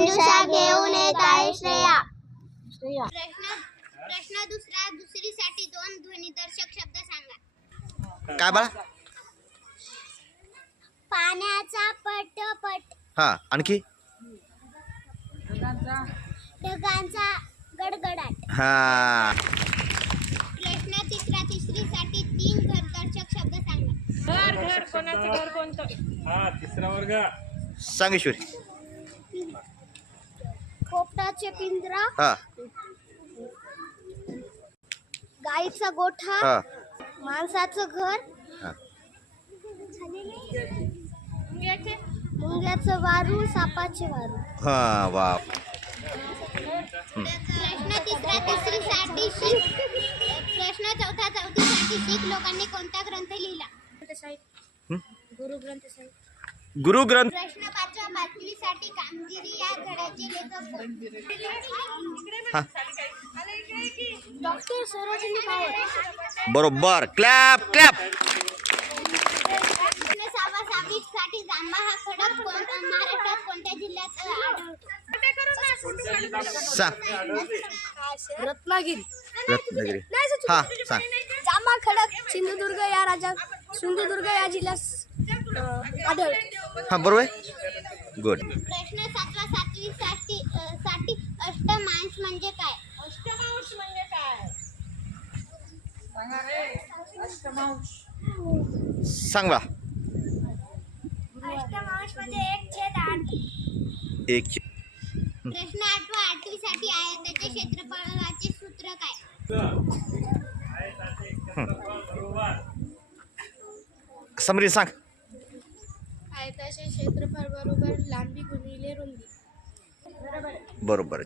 मंजुषा घेऊन येत आहे श्रेया. प्रश्न दुसरीसाठी दोन ध्वनिदर्शक शब्द सांगा. काय बाळा? पाण्याचा पट हा, आणखी? ढगांचा गडगडाट. हा. प्रश्न तिसरीसाठी तीन घरदर्शक शब्द सांगा. घर कोणाचं घर कोणतं? हा, तिसरा वर्ग. सांग ईश्वरी. पोपटाचे पिंजरा. हा. गाईचा गोठा. हा. माणसाचं घर. हा. मुंग्याचं वारू. सापाचे वारू. हा. वा. प्रश्न तिसरीसाठी शीख. प्रश्न चौथीसाठी शीख लोकांनी कोणता ग्रंथ लिहिला? गुरु ग्रंथ. प्रश्न पाचवीसाठी कामगिरी या धड्याचे लेखक कोण? हा. डॉक्टर सरोजिनी नायडू. बरोबर. Clap clap. प्रश्न सहावीसाठी जांभा हा खडक महाराष्ट्रात कोणत्या जिल्ह्यात आढळतो? सांग. रत्नागिरी. रत्नागिरी. हा, सांग. जांभा खडक सिंधुदुर्ग या जिल्ह्यात आढळतो. हा, बरोबर आहे. गुड. प्रश्न सातवीसाठी अष्टमांश म्हणजे काय? अष्टमांश म्हणजे काय? सांगा रे. अष्टमांश. सांग बा. अष्टमांश म्हणजे 1/8. एक. प्रश्न आठवीसाठी आयताचे क्षेत्रफळाचे सूत्र काय? समरी सांग. आयताचे क्षेत्रफळ बरोबर लांबी गुणिले रुंदी. बरोबर.